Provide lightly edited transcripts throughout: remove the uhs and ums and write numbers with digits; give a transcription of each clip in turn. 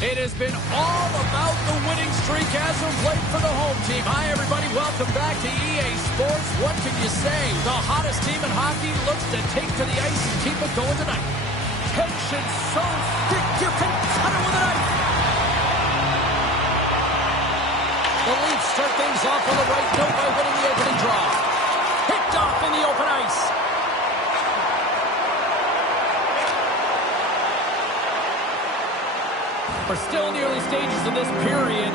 It has been all about the winning streak as of late for the home team. Hi, everybody. Welcome back to EA Sports. What can you say? The hottest team in hockey looks to take to the ice and keep it going tonight. Tension so thick you can cut it with a knife. The Leafs start things off on the right note by winning the opening draw. Picked off in the open ice. We're still in the early stages of this period.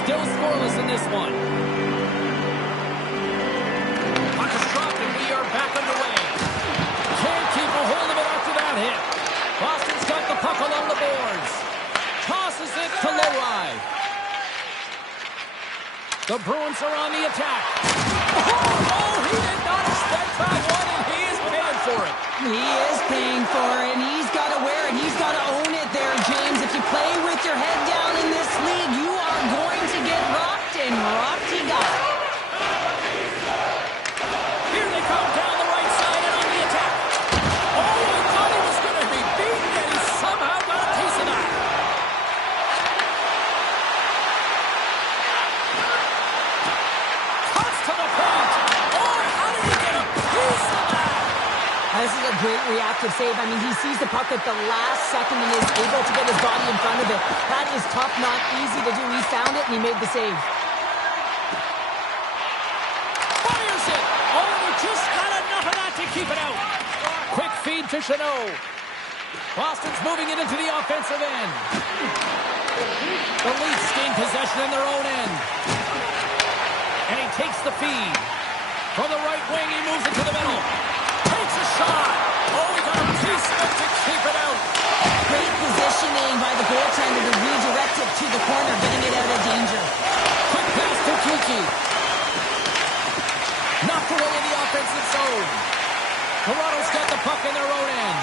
Still scoreless in this one. Puck is dropped and we are back underway. Can't keep a hold of it after that hit. Boston's got the puck along the boards. Tosses it to Lowry. The Bruins are on the attack. Oh, he did not expect that one, and he is paying for it. He is paying for it, and he's got to wear it. He's got to own it there, James. If you play with your head down in this league, you are going to get rocked, and rocked he got. Here they come down the right side and on the attack. Oh, he thought he was going to be beaten, and he somehow got a piece of that. Cuts to the paint. Oh, how did he get a piece of that? This is a great reactive save. I mean, he sees the puck at the last second and is able to get his body in front of it. That is tough, not easy to do. He found it, and he made the save. Fires it. Oh, he just got enough of that to keep it out. Quick feed to Chanot. Boston's moving it into the offensive end. The Leafs gain possession in their own end. And he takes the feed. From the right wing, he moves it to the middle. Takes a shot. Oh, he got a piece of it to keep it out. Great positioning by the goaltender to redirect it to the corner, getting it out of danger. Quick pass to Kuki. Knocked away in the offensive zone. Toronto's got the puck in their own end.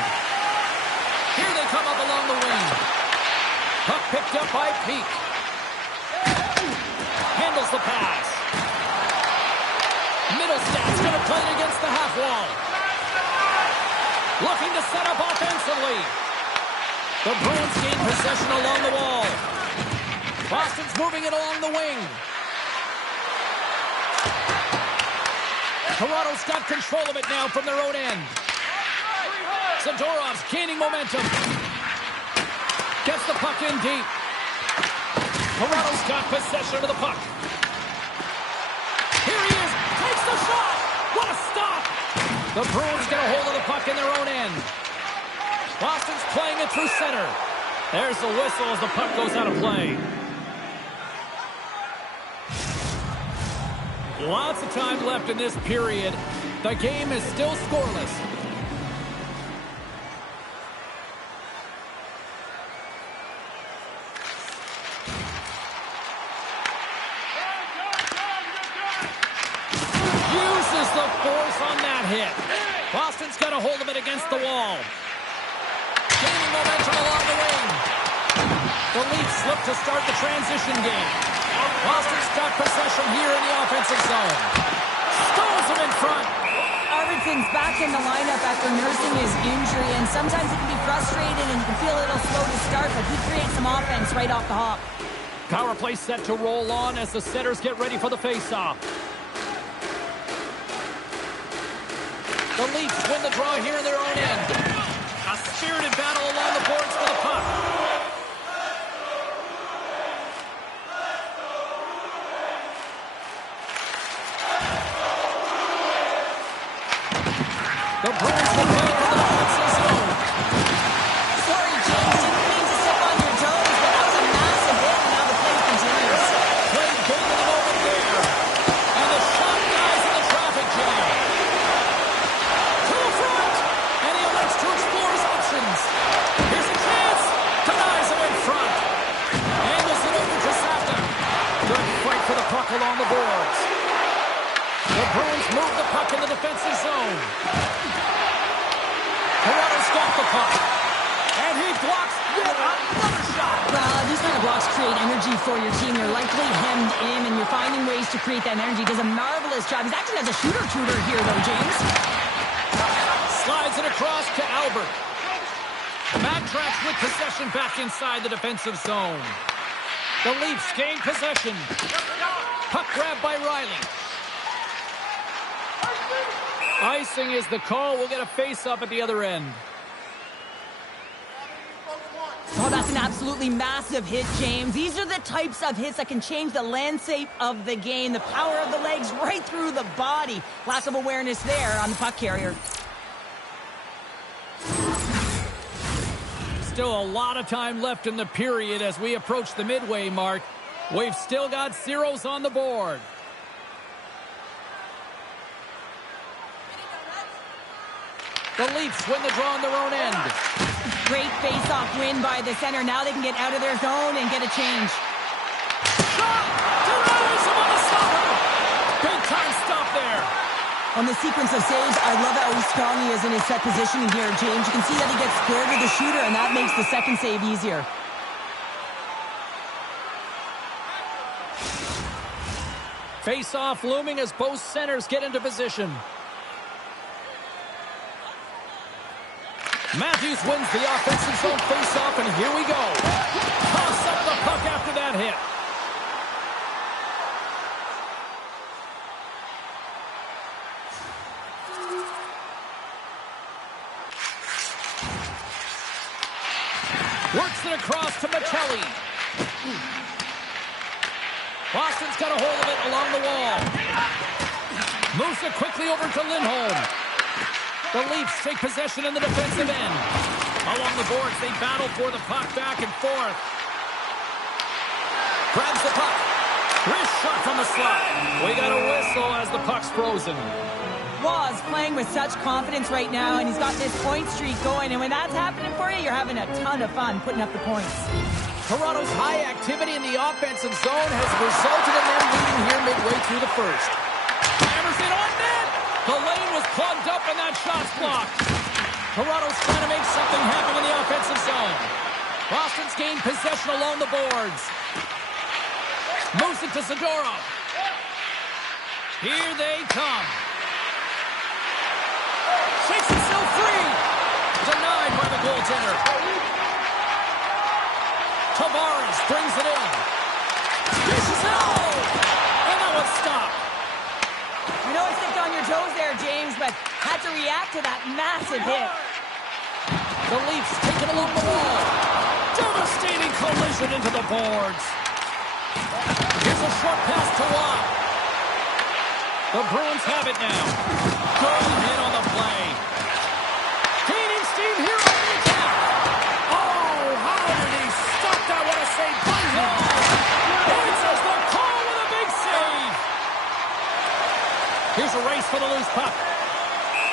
Here they come up along the wing. Puck picked up by Peak. Handles the pass. Middlestad's going to play it against the half wall. Looking to set up offensively. The Bruins gain possession along the wall. Boston's moving it along the wing. Toronto's got control of it now from their own end. Zadorov's gaining momentum. Gets the puck in deep. Toronto's got possession of the puck. Here he is. Takes the shot. What a stop. The Bruins get a hold of the puck in their own end. Boston's playing it through center. There's the whistle as the puck goes out of play. Lots of time left in this period. The game is still scoreless. Uses the force on that hit. Boston's got a hold of it against the wall. Gaining momentum along the wing. The Leafs slip to start the transition game. Boston's got possession here in the offensive zone. Stalls him in front. Arvidsson's back in the lineup after nursing his injury, and sometimes it can be frustrating and you can feel a little slow to start, but he creates some offense right off the hop. Power play set to roll on as the setters get ready for the faceoff. The Leafs win the draw here in their own end. A spirited battle along the boards for the puck. The Bruins will play for the offensive zone. Sorry, James, didn't mean to step on your toes, but that was a massive hit, and now the play continues. Play game in the moment there. And the shot dies in the traffic jam. To the front. And he elects to explore his options. Here's a chance. Denies him in front. Angles it over to Safta. Good fight for the puck along the boards. The Bruins move the puck in the defensive zone. Toronto's got the puck. And he blocks yet another shot. These kind of blocks create energy for your team. You're likely hemmed in, and you're finding ways to create that energy. Does a marvelous job. He's acting as a shooter-tutor here, though, James. Slides it across to Albert. Backtracks with possession back inside the defensive zone. The Leafs gain possession. Puck grab by Riley. Icing is the call. We'll get a face-off at the other end. Oh, that's an absolutely massive hit, James. These are the types of hits that can change the landscape of the game. The power of the legs right through the body. Lack of awareness there on the puck carrier. Still a lot of time left in the period as we approach the midway mark. We've still got zeros on the board. The Leafs win the draw on their own end. Great face-off win by the center. Now they can get out of their zone and get a change. Shot! Denies him on the stopper! Big time stop there. On the sequence of saves, I love how strong he is in his set positioning here, James. You can see that he gets squared to the shooter, and that makes the second save easier. Face-off looming as both centers get into position. Matthews wins the offensive zone face-off, and here we go. Toss up the puck after that hit. Works it across to Michelli. Boston's got a hold of it along the wall. Moves it quickly over to Lindholm. The Leafs take possession in the defensive end. Along the boards, they battle for the puck back and forth. Grabs the puck. Wrist shot from the slot. We got a whistle as the puck's frozen. Waz playing with such confidence right now, and he's got this point streak going. And when that's happening for you, you're having a ton of fun putting up the points. Toronto's high activity in the offensive zone has resulted in them leading here midway through the first. Hammers it on net. The lane was plugged up and that shot's blocked. Toronto's trying to make something happen in the offensive zone. Boston's gained possession along the boards. Moves it to Zadorov. Here they come. Shakes himself free. Denied by the goaltender. Tavares brings it in. Dishes it all. And that one's stopped. I know I stepped on your toes there, James, but had to react to that massive hit. The Leafs take it along the wall. Devastating collision into the boards. Here's a short pass to Watt. The Bruins have it now. Good hit on the play. Gaining steam here on the attack. Oh, how did he stop that? What a save by Hall. Answers the call with a big save. Here's a race for the loose puck.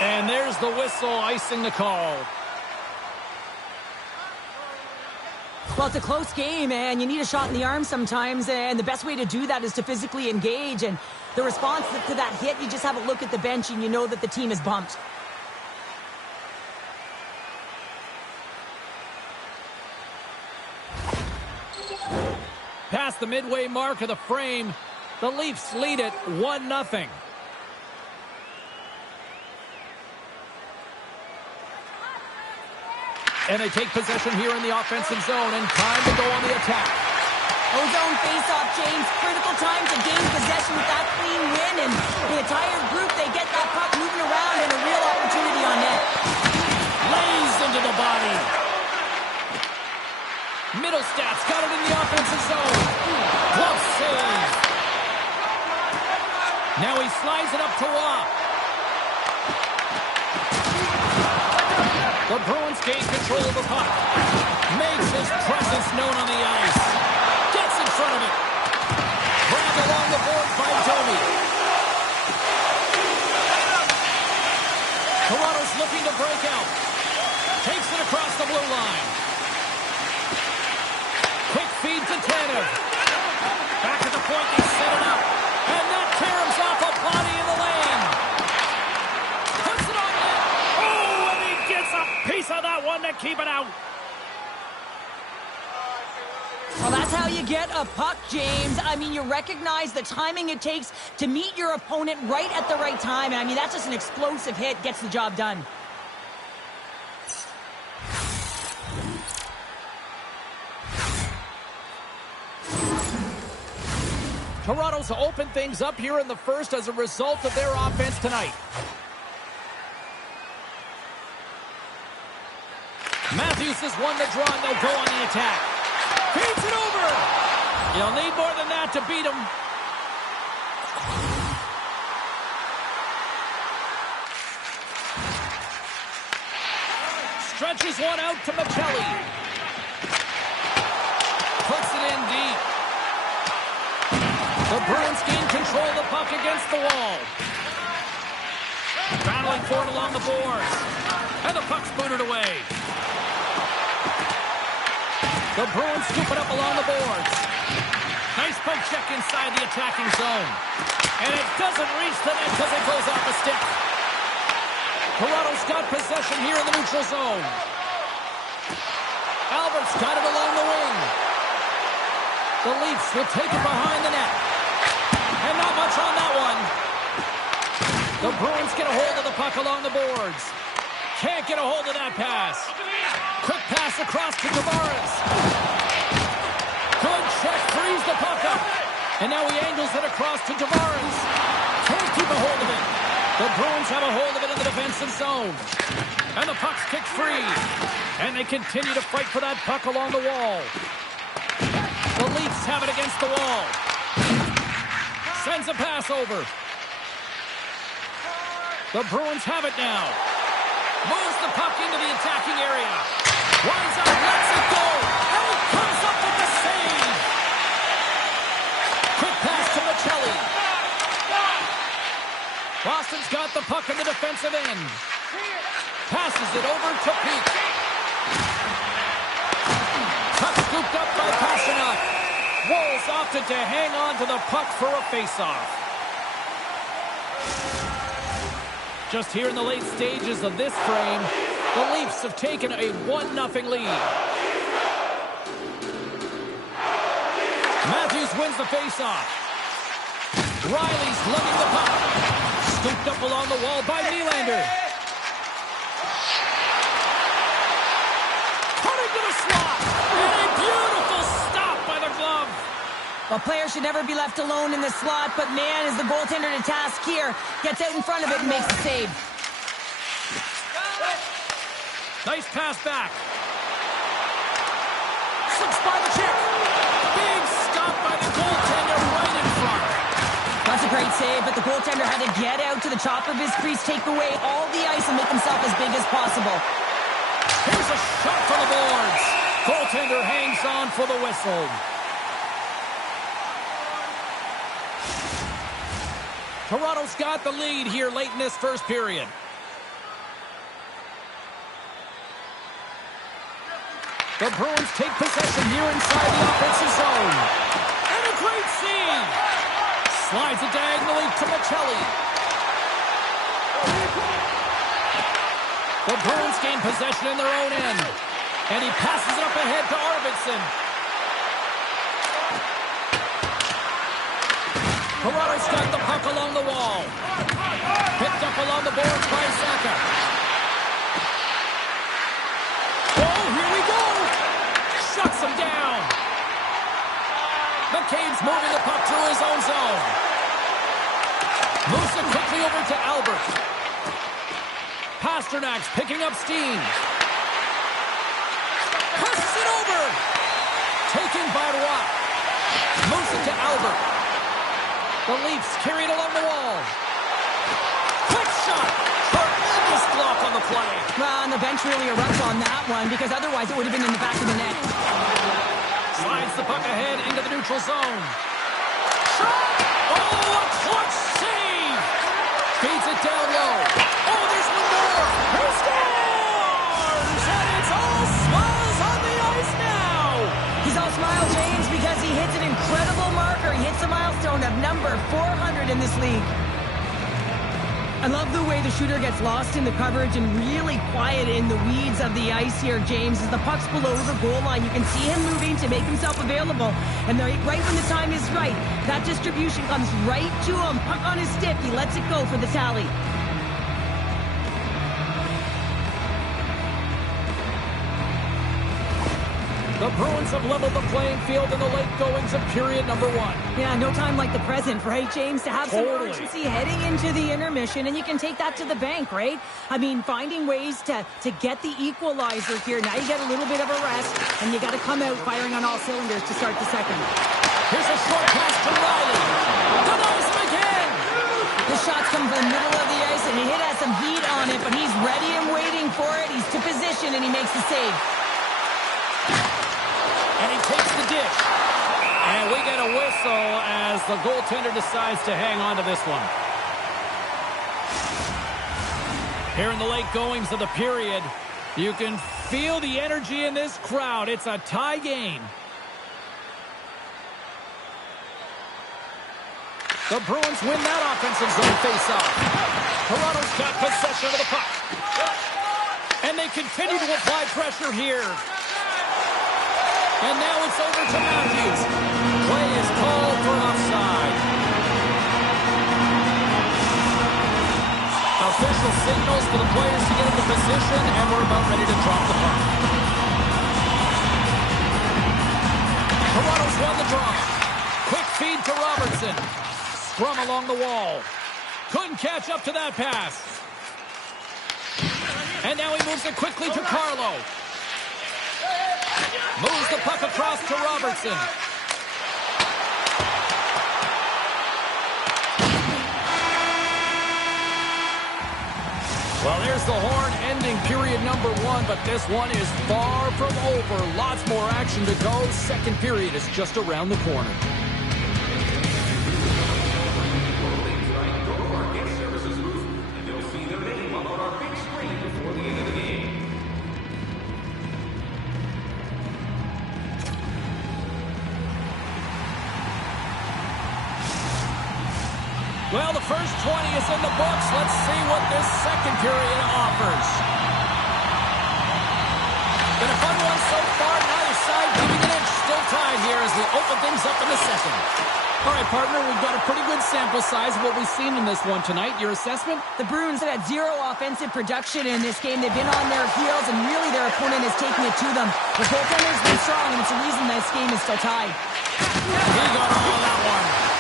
And there's the whistle icing the call. Well, it's a close game, and you need a shot in the arm sometimes, and the best way to do that is to physically engage, and the response to that hit, you just have a look at the bench, and you know that the team is bumped. Past the midway mark of the frame, the Leafs lead it 1-0. And they take possession here in the offensive zone, and time to go on the attack. Ozone face-off, James. Critical time to gain possession with that clean win, and in a tired group, they get that puck moving around and a real opportunity on net. Lays into the body. Middlestats got it in the offensive zone. Glove save. Now he slides it up to Watt. The Bruins gain control of the puck. Makes his presence known on the ice. Gets in front of it. Grabbed along the boards by Domi. Toronto's looking to break out. Takes it across the blue line. Quick feed to Tanev. Back at the point, they set it up. And that caroms off a body in the lane. Puts it on net. Oh, and he gets a piece of that one to keep it out. Well, that's how you get a puck, James. I mean, you recognize the timing it takes to meet your opponent right at the right time. And I mean, that's just an explosive hit. Gets the job done. Toronto's opened things up here in the first as a result of their offense tonight. Matthews has won the draw, and they'll go on the attack. Feeds it over. You'll need more than that to beat him. Stretches one out to McKelly. Puts it in deep. The Bruins gain control of the puck against the wall. Battling for it along the boards. And the puck's booted away. The Bruins scoop it up along the boards. Nice poke check inside the attacking zone. And it doesn't reach the net because it goes off the stick. Toronto's got possession here in the neutral zone. Albert's got it along the wing. The Leafs will take it behind the net. And not much on that one. The Bruins get a hold of the puck along the boards. Can't get a hold of that pass. Quick pass across to Tavares. Good check, frees the puck up. And now he angles it across to Tavares. Can't keep a hold of it. The Bruins have a hold of it in the defensive zone. And the puck's kicked free. And they continue to fight for that puck along the wall. The Leafs have it against the wall. Sends a pass over. The Bruins have it now. Moves the puck into the attacking area. Winds up, lets it go. And he comes up with the save. Quick pass to Machelli. Boston's got the puck in the defensive end. Passes it over to Peak. Puck scooped up by Pasternak. Wolves opted to hang on to the puck for a faceoff. Just here in the late stages of this frame, the Leafs have taken a 1-0 lead. Matthews wins the faceoff. Riley's lugging the puck. Scooped up along the wall by Nylander. Put into the slot. And a beautiful stop by the glove. Well, players should never be left alone in the slot, but man, is the goaltender to task here. Gets out in front of it and makes the save. Nice pass back. Slips by the check. Big stop by the goaltender right in front. That's a great save, but the goaltender had to get out to the top of his crease, take away all the ice, and make himself as big as possible. Here's a shot from the boards. Goaltender hangs on for the whistle. Toronto's got the lead here late in this first period. The Bruins take possession here inside the offensive zone. And a great save. Slides it diagonally to Machelli. The Bruins gain possession in their own end. And he passes it up ahead to Arvidsson. Toronto's got the puck along the wall. Picked up along the boards by Saka. Oh, here we go! Shuts him down. McCabe's moving the puck through his own zone. Moves it quickly over to Albert. Pasternak's picking up steam. Pushes it over. Taken by Rock. Moves it to Albert. The Leafs carry it along the wall. Quick shot. Tremendous block on the play. Well, and the bench really erupts on that one because otherwise it would have been in the back of the net. Slides the puck ahead into the neutral zone. Shot! Oh, a clutch save! Feeds it down low. Oh, there's one more. He scores! And it's all smiles on the ice now. He's all smile, James, because he hits an incredible marker. He hits a milestone of number 400 in this league. I love the way the shooter gets lost in the coverage and really quiet in the weeds of the ice here, James. As the puck's below the goal line, you can see him moving to make himself available. And right when the time is right, that distribution comes right to him. Puck on his stick. He lets it go for the tally. The Bruins have leveled the playing field in the late goings of period number 1. Yeah, no time like the present, right, James? To have some Totally. urgency heading into the intermission, and you can take that to the bank, right? I mean, finding ways to get the equalizer here. Now you get a little bit of a rest, and you got to come out firing on all cylinders to start the second. Here's a short pass to Riley. Denies him again. The shots come from the middle of the ice, and the hit has some heat on it, but he's ready and waiting for it. He's to position, and he makes the save. And he takes the dish. And we get a whistle as the goaltender decides to hang on to this one. Here in the late goings of the period, you can feel the energy in this crowd. It's a tie game. The Bruins win that offensive zone faceoff. Toronto's got possession of the puck. And they continue to apply pressure here. And now it's over to Matthews. Play is called for offside. Official signals for the players to get into position, and we're about ready to drop the puck. Toronto's won the draw. Quick feed to Robertson. Scrum along the wall. Couldn't catch up to that pass. And now he moves it quickly to Carlo. Moves the puck across to Robertson. Well, there's the horn ending period number 1, but this one is far from over. Lots more action to go. Second period is just around the corner. Well, the first 20 is in the books. Let's see what this second period offers. Been a fun one so far. Neither side giving an inch. Still tied here as we open things up in the second. All right, partner, we've got a pretty good sample size of what we've seen in this one tonight. Your assessment? The Bruins have had zero offensive production in this game. They've been on their heels, and really their opponent is taking it to them. The goaltender's been strong, and it's the reason this game is still tied. He got all of that one.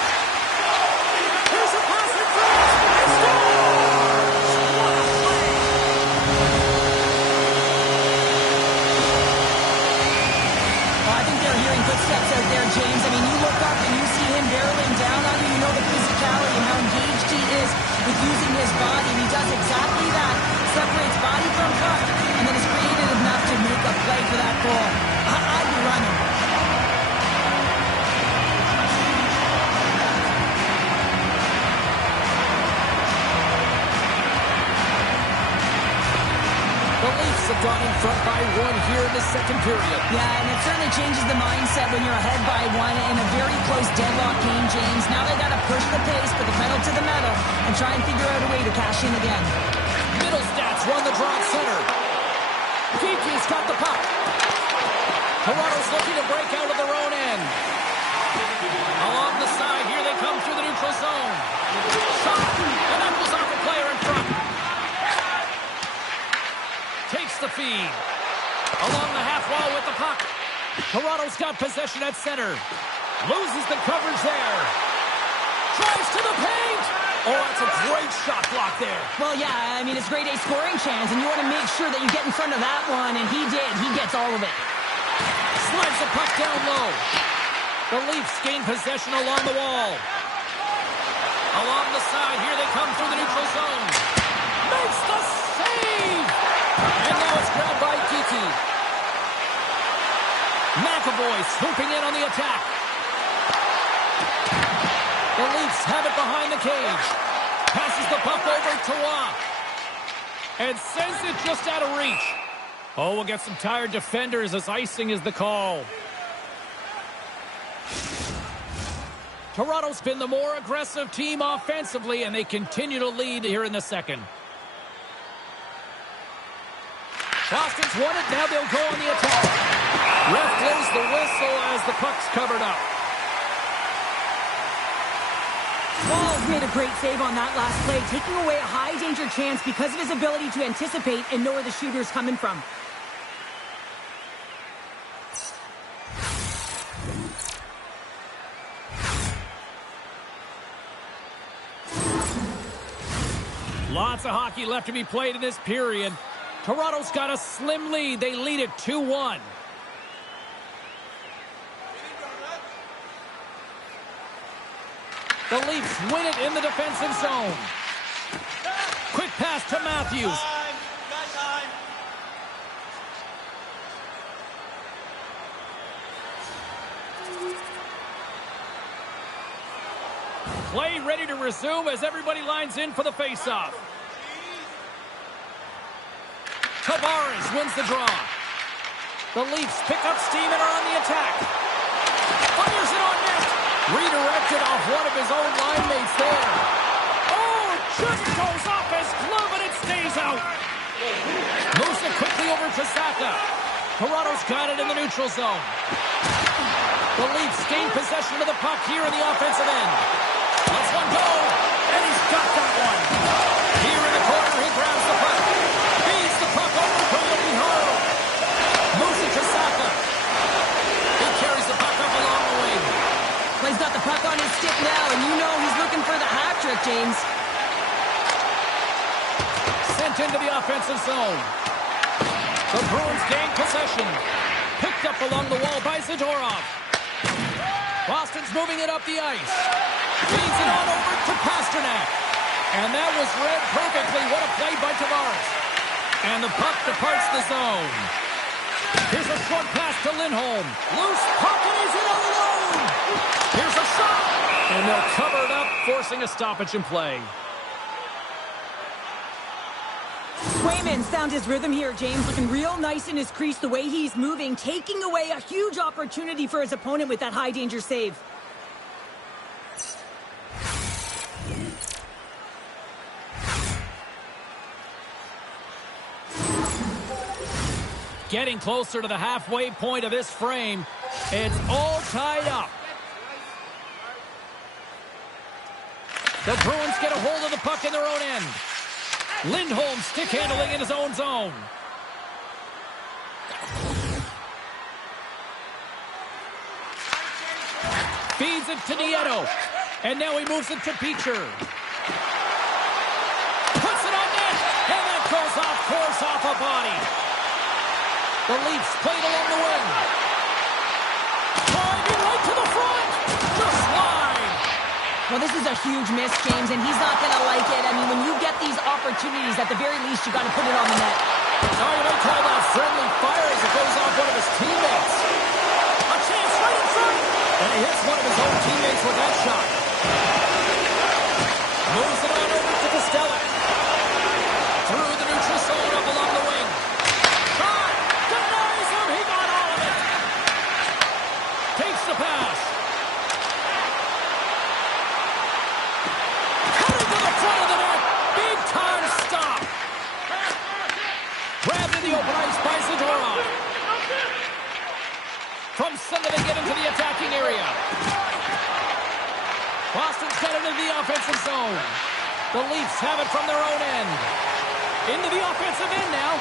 Footsteps out there, James. I mean, you look up and you see him barreling down on you. You know the physicality and how engaged he is with using his body. And he does exactly that. Separates body from puck and then is creative enough to make a play for that goal. I'd be running. The Leafs have gone in front by 1 here in the second period. Yeah, and it certainly changes the mindset when you're ahead by 1 in a very close deadlock game, James. Now they got to push the pace, put the pedal to the metal, and try and figure out a way to cash in again. Middlestats run the draw at center. Geeky's got the puck. Toronto's looking to break out of their own end. Along the side, here they come through the neutral zone. Shot, and that goes off a player in front. Takes the feed. Along the half wall with the puck. Toronto's got possession at center. Loses the coverage there. Drives to the paint. Oh, that's a great shot block there. Well, yeah, I mean, it's grade A scoring chance, and you want to make sure that you get in front of that one, and he did. He gets all of it. Slides the puck down low. The Leafs gain possession along the wall. Along the side, here they come through the neutral zone. Makes the save! And now it's grabbed by Geeky. McAvoy swooping in on the attack. The Leafs have it behind the cage. Passes the puck over to Waugh. And sends it just out of reach. Oh, we'll get some tired defenders as icing is the call. Toronto's been the more aggressive team offensively, and they continue to lead here in the second. Boston's won it. Now they'll go on the attack. Ref blows the whistle as the puck's covered up. Wall's made a great save on that last play, taking away a high-danger chance because of his ability to anticipate and know where the shooter's coming from. Lots of hockey left to be played in this period. Toronto's got a slim lead. They lead it 2-1. The Leafs win it in the defensive zone. Quick pass to Matthews. Play ready to resume as everybody lines in for the faceoff. Tavares wins the draw. The Leafs pick up steam and are on the attack. Fires it on net. Redirected off one of his own line mates there. Oh, just goes off his glove and it stays out. Moves it quickly over to Saka. Toronto's got it in the neutral zone. The Leafs gain possession of the puck here in the offensive end. Let's one go, and he's got that one. Here in the corner, he grabs the puck. Feeds the puck over to Leharo. Moves it to Saka. He carries the puck up along the wing. Well, he's got the puck on his stick now, and you know he's looking for the hat trick, James. Sent into the offensive zone. The Bruins gain possession. Picked up along the wall by Zadorov. Boston's moving it up the ice. Feeds it on over to Pasternak. And that was read perfectly. What a play by Tavares. And the puck departs the zone. Here's a short pass to Lindholm. Loose puck and he's in alone. Here's a shot. And they'll cover it up, forcing a stoppage in play. Swayman's found his rhythm here, James. Looking real nice in his crease, the way he's moving, taking away a huge opportunity for his opponent with that high-danger save. Getting closer to the halfway point of this frame. It's all tied up. The Bruins get a hold of the puck in their own end. Lindholm stick handling in his own zone. Feeds it to Nieto. And now he moves it to Beecher. Puts it on net. And that goes off course off a body. The Leafs played along the wing. Driving right to the front. Just slide. Well, this is a huge miss, James, and he's not going to like it. I mean, when you get these opportunities, at the very least, you got to put it on the net. Now you may call that friendly fire as it goes off one of his teammates. A chance right in front. And he hits one of his own teammates with that shot. Moves it on over to Costello. Through the neutral zone up along the wing. Shot. Denies him. He got all of it. Takes the pass. Cutting to the front of the net. Big time stop. Grabbed in the open ice by Zadorov. From center they get into the attacking area. Boston's got it into the offensive zone. The Leafs have it from their own end. Into the offensive end now.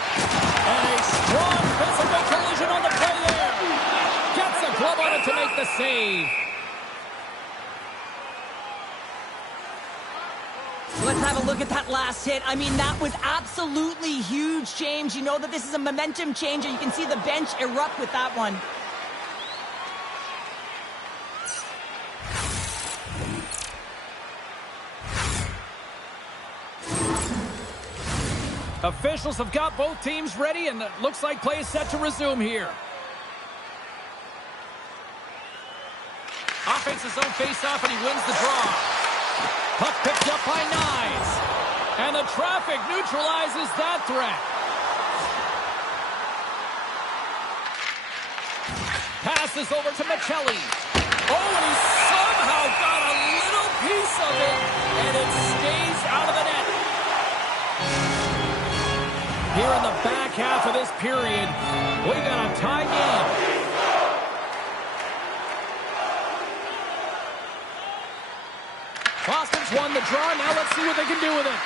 And a strong physical collision on the play there. Gets a glove on it to make the save. Let's have a look at that last hit. I mean, that was absolutely huge, James. You know that this is a momentum changer. You can see the bench erupt with that one. Officials have got both teams ready, and it looks like play is set to resume here. Offense's own face-off, and he wins the draw. Puck picked up by Nyes. And the traffic neutralizes that threat. Passes over to Michelli. Oh, and he somehow got a little piece of it, and it stays out of the net. Here in the back half of this period, we got a tie game. Boston's won the draw. Now let's see what they can do with it.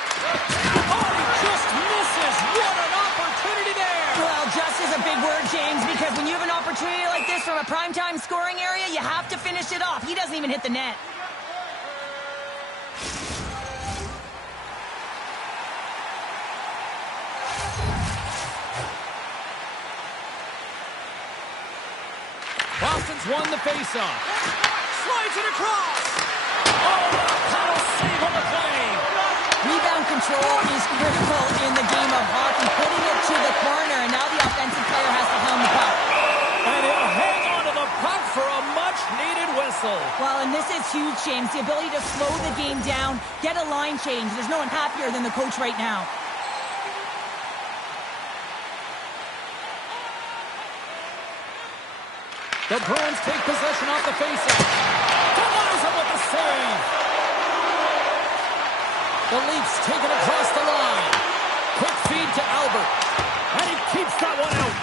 Oh, he just misses. What an opportunity there. Well, just is a big word, James, because when you have an opportunity like this from a primetime scoring area, you have to finish it off. He doesn't even hit the net. Boston's won the faceoff. Slides it across. Oh, what a paddle save on the play. Rebound control is critical in the game of hockey. Putting it to the corner, and now the offensive player has to hound the puck. And he'll hang on to the puck for a much-needed whistle. Well, and this is huge, James. The ability to slow the game down, get a line change. There's no one happier than the coach right now. The Bruins take possession off the faceoff. Delivers him with the save. The Leafs take it across the line. Quick feed to Albert. And he keeps that one out.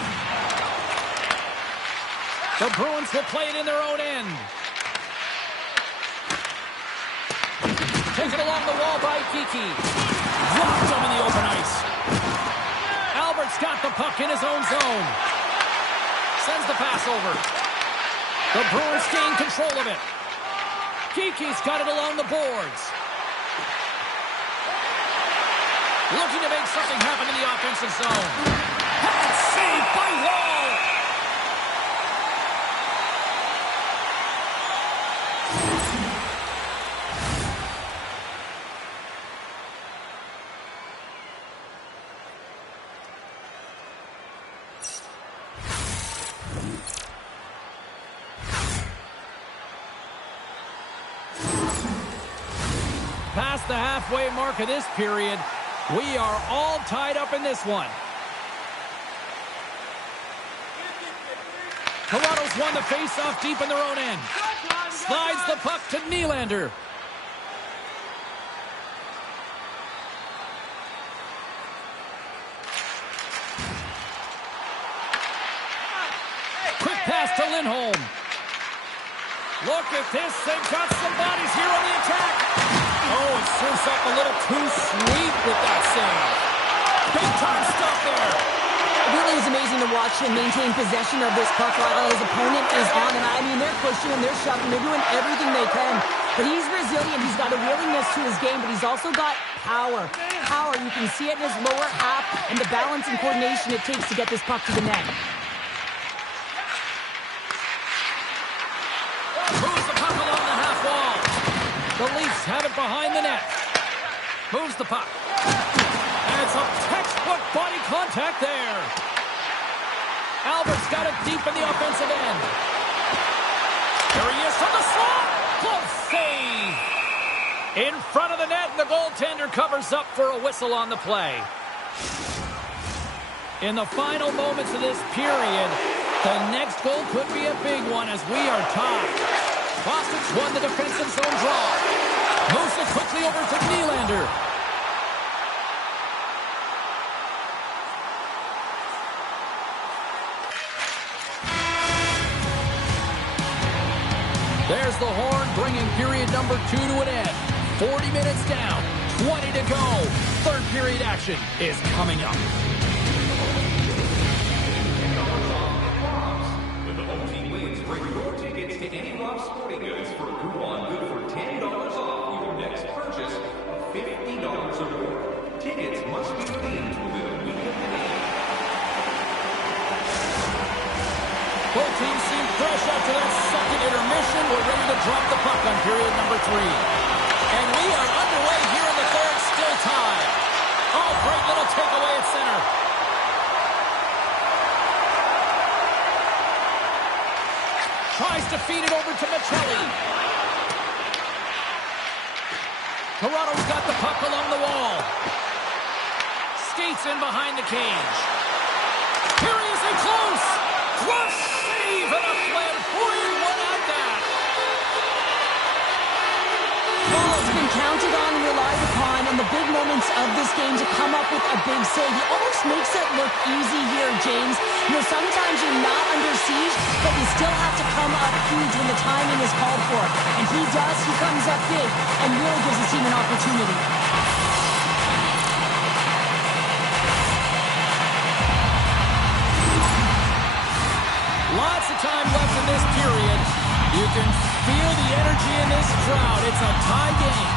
The Bruins will play it in their own end. Taken along the wall by Kiki. Dropped him in the open ice. Albert's got the puck in his own zone. Sends the pass over. The Bruins gain control of it. Kiki's got it along the boards. Looking to make something happen in the offensive zone. And saved by Wall. Past the halfway mark of this period, we are all tied up in this one. Toronto's won the face-off deep in their own end. Slides the puck to Nylander. Quick pass to Lindholm. Look at this. They've got some bodies here on the attack. Oh, it serves up a little too sweet with that save. Big time stuff there. It really is amazing to watch him maintain possession of this puck while his opponent is on him. I mean, they're pushing him, they're shoving, they're doing everything they can. But he's resilient. He's got a willingness to his game, but he's also got power. Power, you can see it in his lower half and the balance and coordination it takes to get this puck to the net. Moves the puck along the half wall. The Leafs have it behind the net. Moves the puck. And it's a textbook body contact there. Albert's got it deep in the offensive end. There he is from the slot. Close save. In front of the net, and the goaltender covers up for a whistle on the play. In the final moments of this period, the next goal could be a big one as we are tied. Boston's won the defensive zone draw. Moves it quickly over to Nylander. There's the horn, bringing period number 2 to an end. 40 minutes down, 20 to go. Third period action is coming up. When the home team wins, bring your tickets to any Ross Sporting Goods for a coupon good for $10 off your next purchase of $50 or more. Tickets must be redeemed within a week of the game. Both teams seem fresh after that second intermission. We're ready to drop the puck on period number 3. And we are underway here in the third, still tied. Oh, great little takeaway at center. Tries to feed it over to Michelli. Toronto's got the puck along the wall. Skates in behind the cage. Curiously close. Close save and a fled. Boy, what at that? Ball has been counted on and relied upon in the big moments of this game to come up with a big save. He almost makes it look easy here, James. You know, sometimes you're not under siege, but you still have to come up huge when the timing is called for. And he does. He comes up big and really gives his team an opportunity. Lots of time left in this period. You can feel the energy in this crowd. It's a tie game.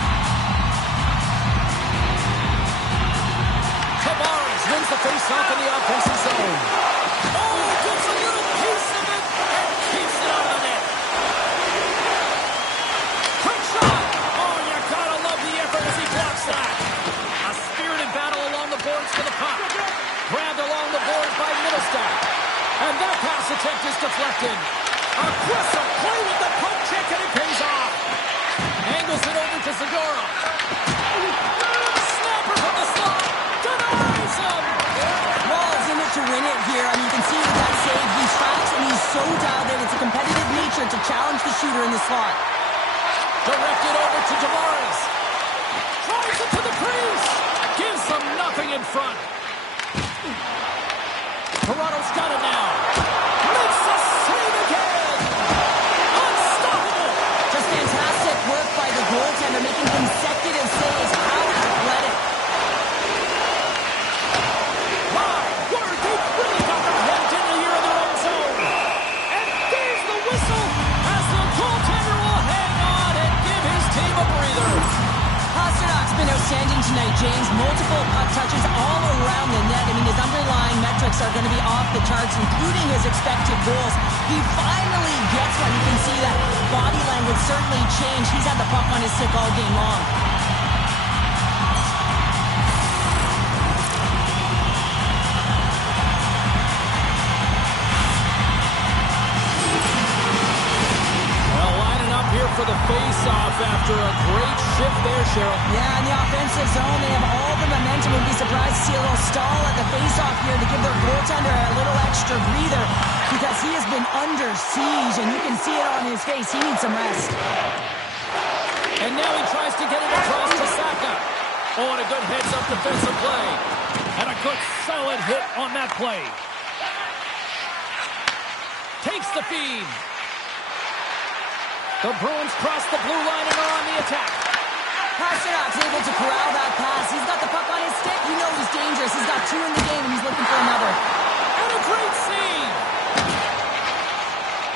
Tavares wins the faceoff in the offensive zone. Oh, gets a little piece of it and keeps it This attempt is deflected. Aggressive play with the poke check, and it pays off. Angles it over to Segura. Snapper from the slot. Denies him. Wall's in it to win it here. I mean, you can see with that save, he tracks and he's so dialed in. It's a competitive nature to challenge the shooter in the slot. Directed over to Tavares. Drives it to the crease. Gives them nothing in front. Toronto's got it now. Makes the save again. Unstoppable. Just fantastic work by the goaltender, making consecutive saves. How athletic. My word, they've really got them hemmed in here in their own zone. And there's the whistle as the goaltender will hang on and give his team a breather. Pasternak's been outstanding tonight, James. Multiple puck touches all around the net. I mean, his underlying metrics are going to be off the charts, including his expected goals. He finally gets one. You can see that body language certainly changed. He's had the puck on his stick all game long. Well, lining up here for the face-off after a great shift there, Cheryl. Yeah, in the offensive zone, they have all the momentum. Would be surprised to see a little stall at the face-off here to give their goaltender a little extra breather because he has been under siege, and you can see it on his face. He needs some rest. And now he tries to get it across to Saka. Oh, and a good heads-up defensive play. And a good solid hit on that play. Takes the feed. The Bruins cross the blue line and are on the attack. Pasternak's able to corral that pass. He's got the puck on his stick. You know he's dangerous. He's got two in the game, and he's looking for another. And a great save.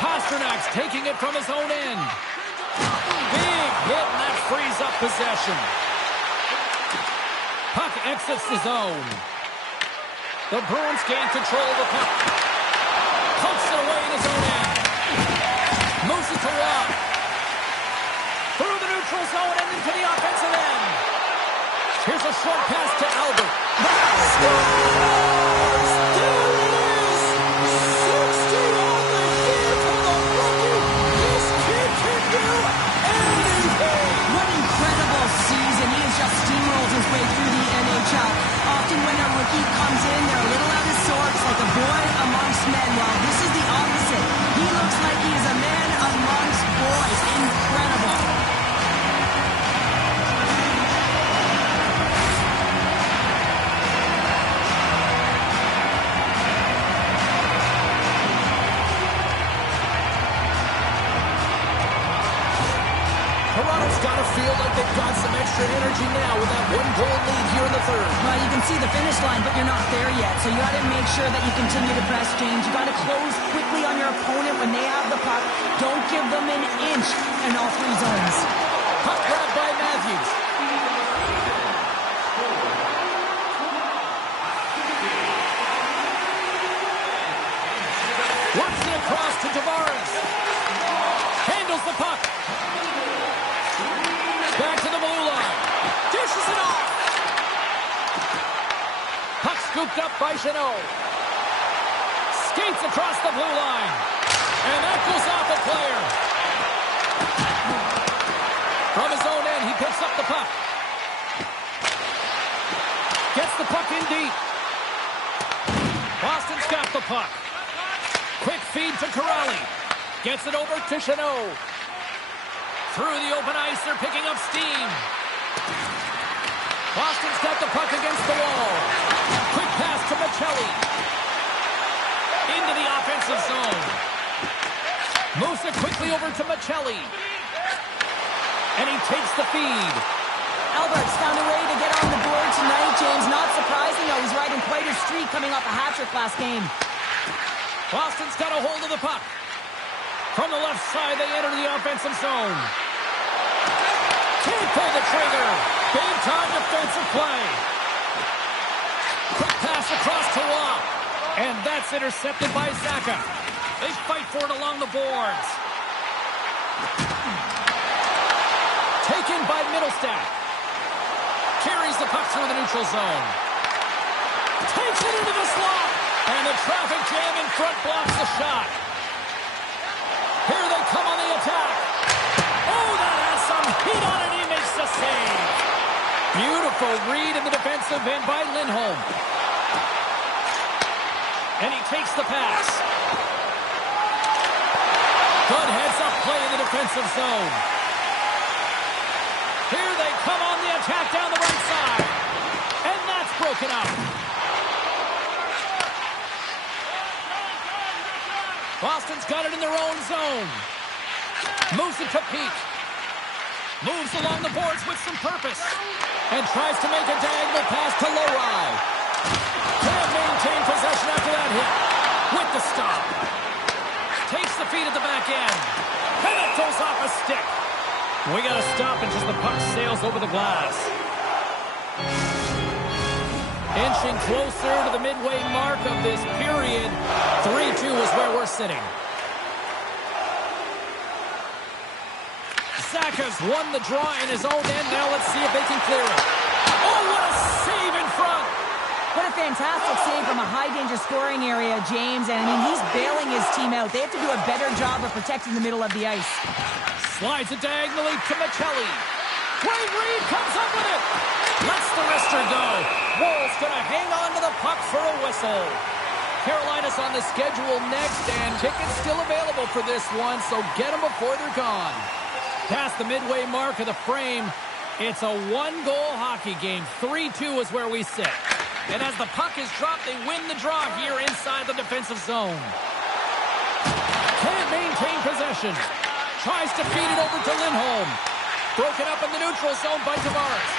Pasternak's taking it from his own end. Big hit, and that frees up possession. Puck exits the zone. The Bruins gain control of the puck. Pokes it away in his own end. Moves it to Rob. Through the neutral zone and into the offensive end. Here's a short pass to Albert. Scores! There it is! 60 on the year for the rookie. This kid can do anything. What incredible season. He has just steamrolled his way through the NHL. Often when a rookie comes in, they're a little out of sorts, like a boy amongst men. Well, this is the opposite. He looks like he is a man amongst boys. Incredible. Toronto's got to feel like they've got some extra energy now with that one-goal lead here in the third. Well, you can see the finish line, but you're not there yet. So you got to make sure that you continue to press, James. You got to close quickly on your opponent when they have the puck. Don't give them an inch in all three zones. Puck grabbed by Matthews. Works it across to Tavares. Handles the puck. Back to the blue line. Dishes it off. Puck scooped up by Chanot. Skates across the blue line. And that goes off a player. From his own end, he picks up the puck. Gets the puck in deep. Boston's got the puck. Quick feed to Corrali. Gets it over to Chanot. Through the open ice, they're picking up steam. Boston's got the puck against the wall. Quick pass to Michelli. Into the offensive zone. Moves it quickly over to Michelli. And he takes the feed. Albert's found a way to get on the board tonight, James. Not surprising, though. He's riding quite a streak coming off a hat-trick last game. Boston's got a hold of the puck. From the left side, they enter the offensive zone. Can't pull the trigger. Big-time defensive play. Quick pass across to Rob. And that's intercepted by Saka. They fight for it along the boards. Taken by Middlestat. Carries the puck through the neutral zone. Takes it into the slot. And the traffic jam in front blocks the shot. Here they come on the attack. Oh, that has some heat on it. He makes the save. Beautiful read in the defensive end by Lindholm. And he takes the pass. Good heads-up play in the defensive zone. Here they come on the attack down the right side. And that's broken up. Boston's got it in their own zone. Moves it to Peak. Moves along the boards with some purpose. And tries to make a diagonal pass to Lowry. Can't maintain possession after that hit. With the stop. Takes the feed at the back end. And it goes off a stick. We got to stop it as the puck sails over the glass. Inching closer to the midway mark of this period. 3-2 is where we're sitting. Zacha's won the draw in his own end. Now let's see if they can clear it. Oh, what a save in front. What a fantastic save from a high-danger scoring area, James. And, I mean, he's bailing his team out. They have to do a better job of protecting the middle of the ice. Slides it diagonally to Michelli. Wayne Reed comes up with it. Lets the wrister go. Woll's going to hang on to the puck for a whistle. Carolina's on the schedule next, and tickets still available for this one, so get them before they're gone. Past the midway mark of the frame, it's a one-goal hockey game. 3-2 is where we sit. And as the puck is dropped, they win the draw here inside the defensive zone. Can't maintain possession. Tries to feed it over to Lindholm. Broken up in the neutral zone by Tavares.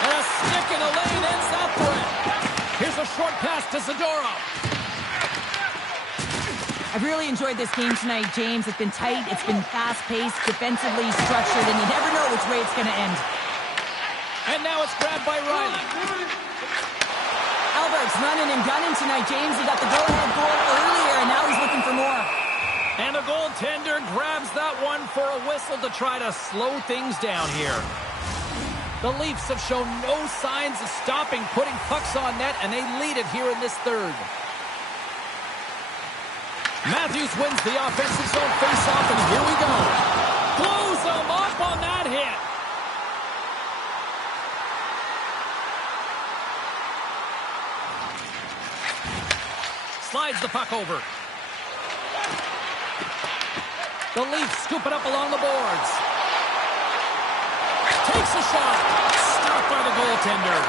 And a stick in the lane ends that threat. Here's a short pass to Zadorov. I've really enjoyed this game tonight, James. It's been tight, it's been fast-paced, defensively structured, and you never know which way it's going to end. And now it's grabbed by Riley. Albert's running and gunning tonight, James. He got the go-ahead goal earlier, and now he's looking for more. And the goaltender grabs that one for a whistle to try to slow things down here. The Leafs have shown no signs of stopping putting pucks on net, and they lead it here in this third. Matthews wins the offensive zone face-off, and here we go. Blows him up on that hit. Slides the puck over. The Leafs scoop it up along the boards. Takes a shot. Stopped by the goaltender.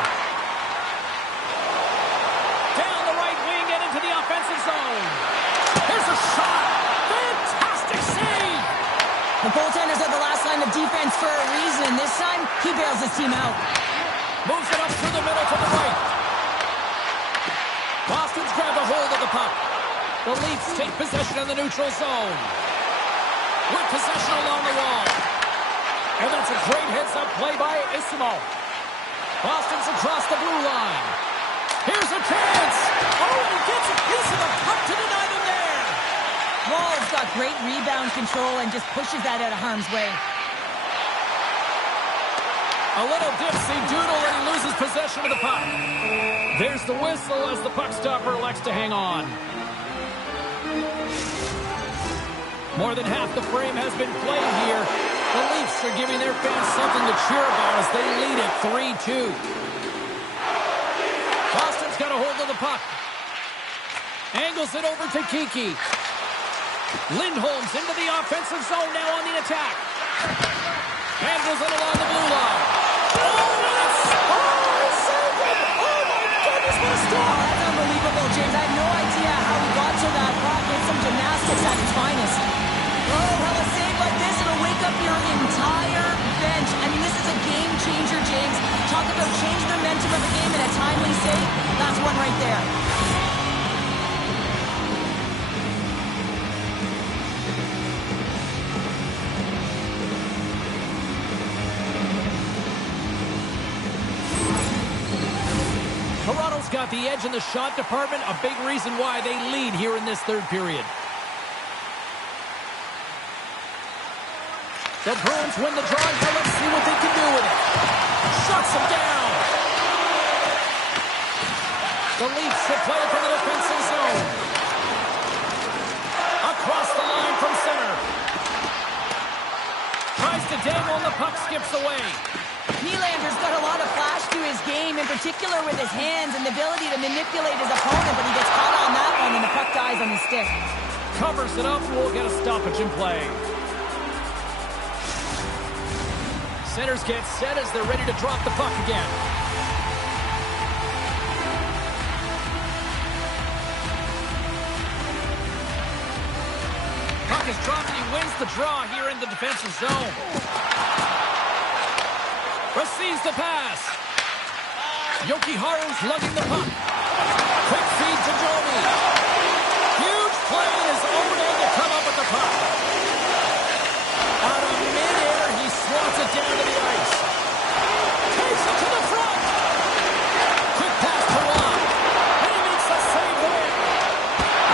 Down the right wing and into the offensive zone. Here's a shot. Fantastic save. The goaltenders are the last line of defense for a reason. This time, he bails his team out. Moves it up through the middle to the right. Boston's grabbed a hold of the puck. The Leafs take possession in the neutral zone. With possession along the wall. And that's a great heads-up play by Isimo. Boston's across the blue line. Here's a chance. Oh, and he gets a piece of the puck to deny them there. Wall's got great rebound control and just pushes that out of harm's way. A little dipsy doodle and he loses possession of the puck. There's the whistle as the puck stopper elects to hang on. More than half the frame has been played here. The Leafs are giving their fans something to cheer about as they lead it 3-2. Boston's got a hold of the puck. Angles it over to Kiki. Lindholm's into the offensive zone now on the attack. Handles it along the blue line. What a stop! That's unbelievable, James. I have no idea how he got to that puck. It's some gymnastics at its finest. Oh, well, a save like this, it'll wake up your entire bench. I mean, this is a game changer, James. Talk about changing the momentum of the game in a timely save. That's one right there. Toronto's got the edge in the shot department, a big reason why they lead here in this third period. The Bruins win the draw. Now let's see what they can do with it. Shuts them down. The Leafs will play it from the defensive zone. Across the line from center. Tries to dangle and the puck skips away. Nylander's got a lot of flash to his game, in particular with his hands and the ability to manipulate his opponent, but he gets caught on that one and the puck dies on his stick. Covers it up, we'll get a stoppage in play. Centers get set as they're ready to drop the puck again. Puck is dropped and he wins the draw here in the defensive zone. Receives the pass. Yoki Haru's lugging the puck. Quick feed to Domi. Huge play in his own end to come up with the puck. Out of midair, he swats it down to the ice. Takes it to the front. Quick pass to Juan. And he makes the save there.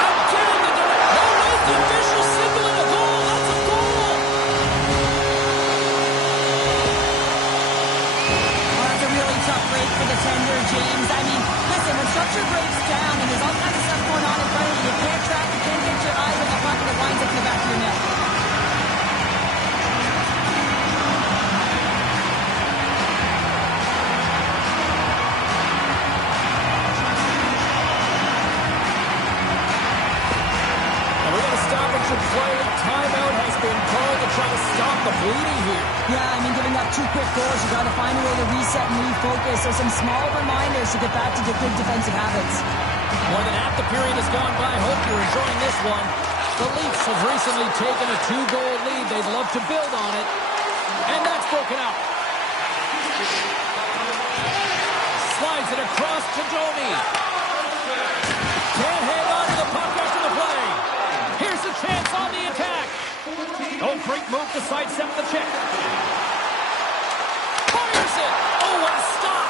Again, the Nathan Fisher signaling a goal. That's a goal. That's a really tough break for the tender, James. I mean, listen, when structure breaks down and there's all kinds of stuff going on in front of you, you can't track, you can't get your eyes on the puck, and it winds up in the back of your net. And we're going to stop it for play. Timeout has been called to try to stop the bleeding here. Yeah, I mean, giving up 2 quick goals, you got to find a way to reset and refocus. So some small reminders to get back to your good defensive habits. More than half the period has gone by. Hope you're enjoying this one. The Leafs have recently taken a 2-goal lead. They'd love to build on it. And that's broken out. Slides it across to Domi. Can't hang on to the puck after the play. Here's a chance on the attack. Oh, great move to sidestep the check. Fires it. Oh, what a stop.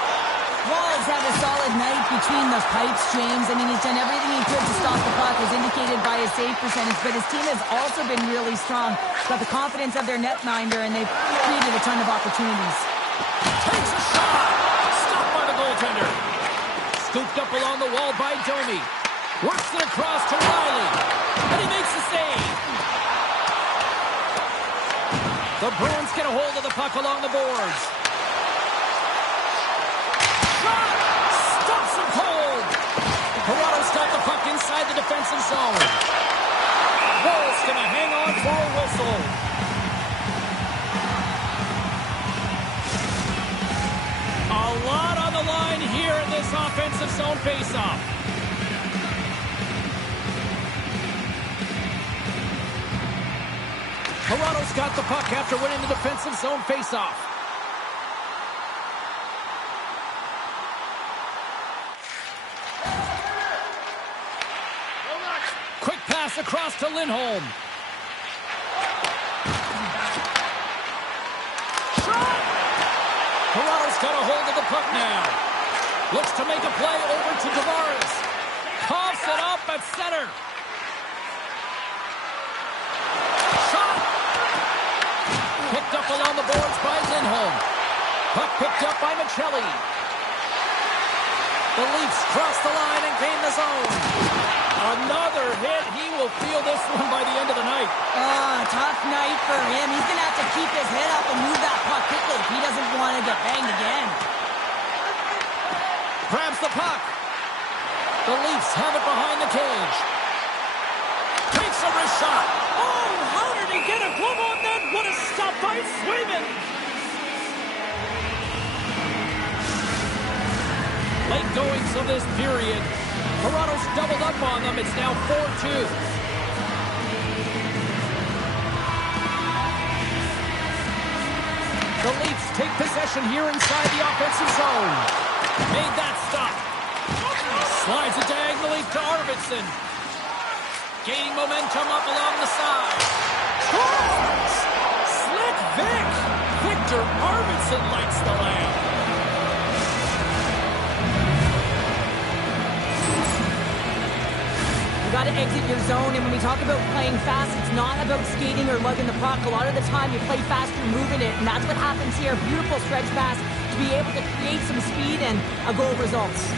Wall's had a solid night between the pipes, James. I mean, he's done everything he could to stop the puck, as indicated by his save percentage, but his team has also been really strong. Got the confidence of their netminder, and they've created a ton of opportunities. Takes a shot. Stopped by the goaltender. Scooped up along the wall by Domi. Works it across to Riley. And he makes the save. The Bruins get a hold of the puck along the boards. Shot! Stops him cold. Toronto's got the puck inside the defensive zone. Wolf's going to hang on for a whistle. A lot on the line here in this offensive zone faceoff. Toronto's got the puck after winning the defensive zone faceoff. Quick pass across to Lindholm. Shot! Toronto's got a hold of the puck now. Looks to make a play over to Tavares. Coughs it up at center. Shot! Picked up along the boards by Lindholm. Puck picked up by Michelli. The Leafs cross the line and gain the zone. Another hit. He will feel this one by the end of the night. Tough night for him. He's going to have to keep his head up and move that puck quickly if he doesn't want to get banged again. Grabs the puck. The Leafs have it behind the cage. Takes a wrist shot. Oh, how did he get a glove on that? What a stop by Swayman. Late goings of this period. Toronto's doubled up on them. It's now 4-2. The Leafs take possession here inside the offensive zone. Made that stop. Slides it diagonally to Arvidsson. Gaining momentum up along the side. Scores! Slick Vic! Victor Arvidsson lights the lamp. You got to exit your zone, and when we talk about playing fast, it's not about skating or lugging the puck. A lot of the time, you play fast, you're moving it, and that's what happens here. Beautiful stretch pass to be able to create some speed and a goal results.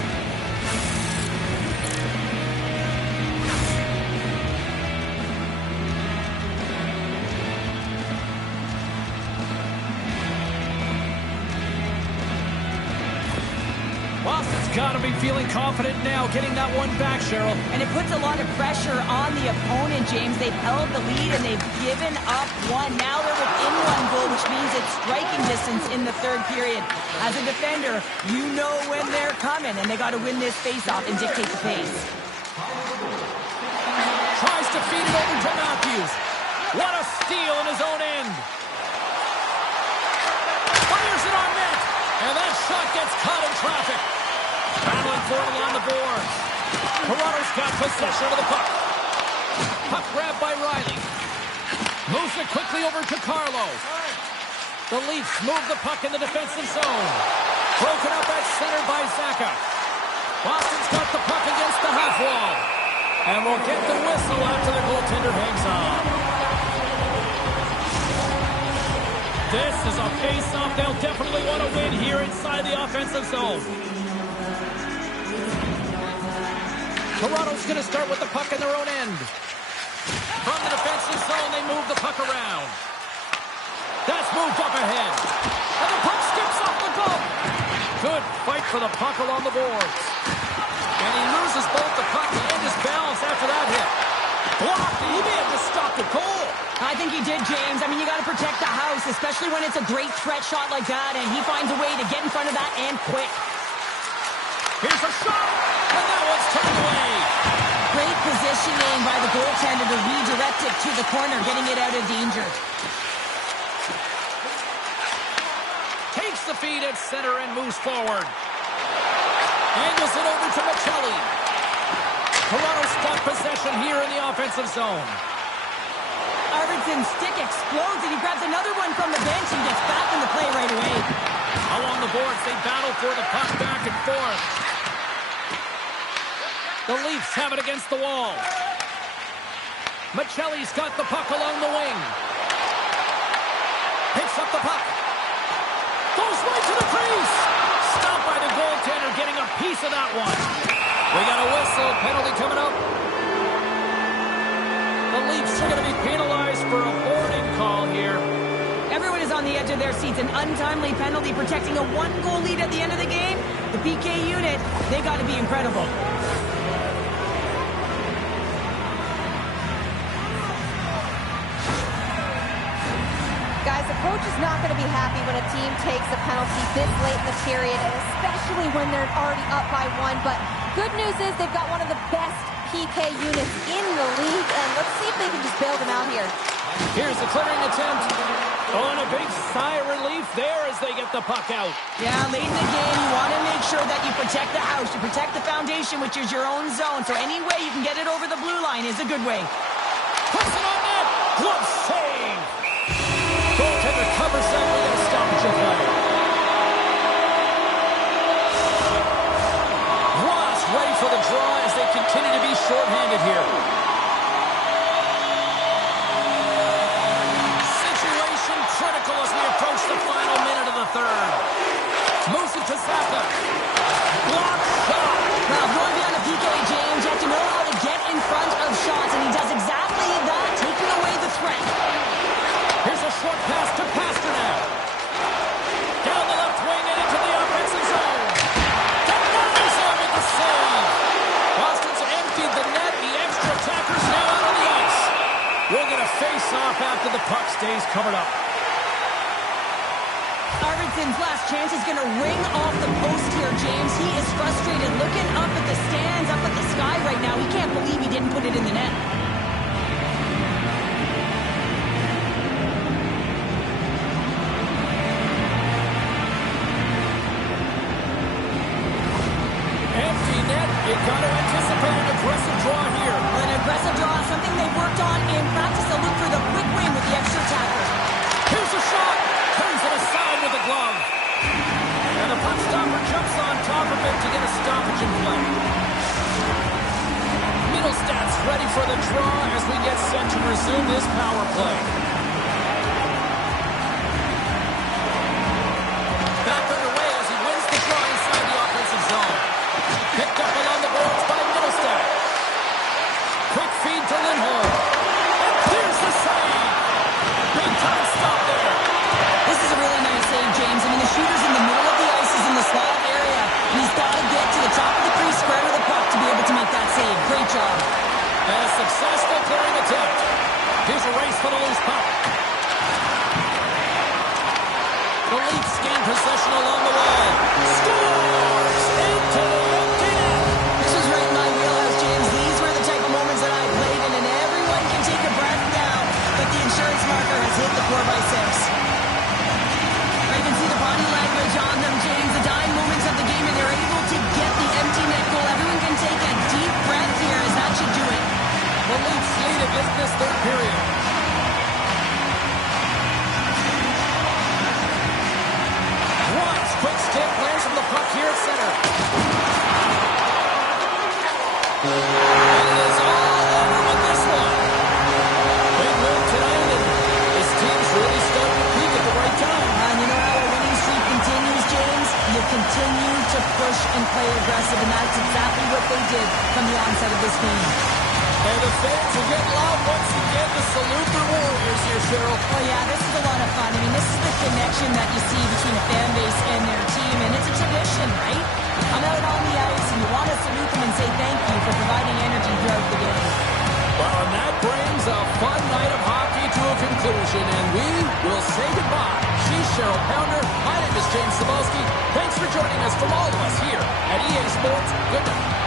got to be feeling confident now, getting that one back, Cheryl. And it puts a lot of pressure on the opponent, James. They've held the lead and they've given up one. Now they're within one goal, which means it's striking distance in the third period. As a defender, you know when they're coming, and they got to win this faceoff and dictate the pace. Tries to feed it over to Matthews. What a steal in his own end. Fires it on net. And that shot gets caught in traffic. Battling for it along the boards. Toronto's got possession of the puck. Puck grabbed by Riley. Moves it quickly over to Carlo. The Leafs move the puck in the defensive zone. Broken up at center by Zaka. Boston's got the puck against the half wall. And we'll get the whistle after the goaltender hangs on. This is a face-off they'll definitely want to win here inside the offensive zone. Toronto's going to start with the puck in their own end. From the defensive zone, they move the puck around. That's moved up ahead. And the puck skips off the glove. Good fight for the puck along the boards. And he loses both the puck and his balance after that hit. Blocked. He may have just stopped the goal. I think he did, James. I mean, you got to protect the house, especially when it's a great threat shot like that, and he finds a way to get in front of that and quick. Here's a shot, and that one's turned away. Great positioning by the goaltender to redirect it to the corner, getting it out of danger. Takes the feed at center and moves forward. Angles it over to Michelli. Toronto's got possession here in the offensive zone. Arvidsson's stick explodes, and he grabs another one from the bench and gets back in the play right away. Along the boards, they battle for the puck back and forth. The Leafs have it against the wall. Michelli's got the puck along the wing. Picks up the puck. Goes right to the crease. Stopped by the goaltender, getting a piece of that one. We got a whistle, penalty coming up. The Leafs are going to be penalized for a boarding call here. Everyone is on the edge of their seats. An untimely penalty protecting a one-goal lead at the end of the game. The PK unit, they got to be incredible. Guys, the coach is not going to be happy when a team takes a penalty this late in the period, and especially when they're already up by one. But good news is they've got one of the best PK units in the league, and let's see if they can just bail them out here. Here's the clearing attempt. Oh, and a big sigh of relief there as they get the puck out. Yeah, late in the game, you want to make sure that you protect the house. You protect the foundation, which is your own zone. So any way you can get it over the blue line is a good way. Puts it on net. Glove save. Goaltender covers that with a stoppage of play. Ross ready for the draw as they continue to be shorthanded here. Situation critical as we approach the final minute of the third. Moves it to Zaka. Block shot. Well, if you want to be on the PK, James, you have to know how to get in front of shots, and he does exactly that, taking away the threat. Here's a short pass to Pasternak. Down the left wing and into the offensive zone. Denies him with the save. Boston's emptied the net. The extra attackers now out on the ice. We'll get a face-off after the puck stays covered up. Arvidsson's last chance is going to ring off the post here, James. He is frustrated, looking up at the stands, up at the sky right now. He can't believe he didn't put it in the net. Empty net. You got to anticipate an aggressive draw here. An aggressive draw, something they've worked on in practice. They'll look for the quick win with the extra tackle. Here's a shot. Turns it aside with a glove. And the puck stopper jumps on top of it to get a stoppage in play. Mittelstadt's ready for the draw as we get set to resume this power play. Back underway as he wins the draw inside the offensive zone. Picked up along the boards by Mittelstadt. Quick feed to Lindholm. And clears the save. Big time stop there. This is a really nice save, James. I mean, the shooter's in the middle of the ice, is in the slot area, and he's got to get to the for the loose puck. The Leafs gain possession along the wall. Scores! Into the empty net. This was right in my wheelhouse, James. These were the type of moments that I played in, and everyone can take a breath now. But the insurance marker has hit the 4x6. You can see the body language on them, James. The dying moments of the game, and they're able to get the empty net goal. Everyone can take a deep breath here, as that should do it. The Leafs lead it in this third period. Watts, quick stick, lands from the puck here at center. And it is all over with this one. Big move tonight, and this team's really starting to peak at the right time. And you know how a winning streak continues, James? You continue to push and play aggressive, and that's exactly what they did from the onset of this game. And the fans are getting loud once again to salute their Warriors here, Cheryl. Oh, yeah, this is a lot of fun. I mean, this is the connection that you see between a fan base and their team, and it's a tradition, right? You come out on the ice, and you want to salute them and say thank you for providing energy throughout the game. Well, and that brings a fun night of hockey to a conclusion, and we will say goodbye. She's Cheryl Pounder. My name is James Cebulski. Thanks for joining us from all of us here at EA Sports. Good night.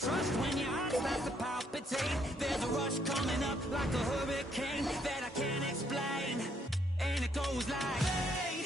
trust when your heart starts to palpitate. There's a rush coming up like a hurricane that I can't explain. And it goes like, hey,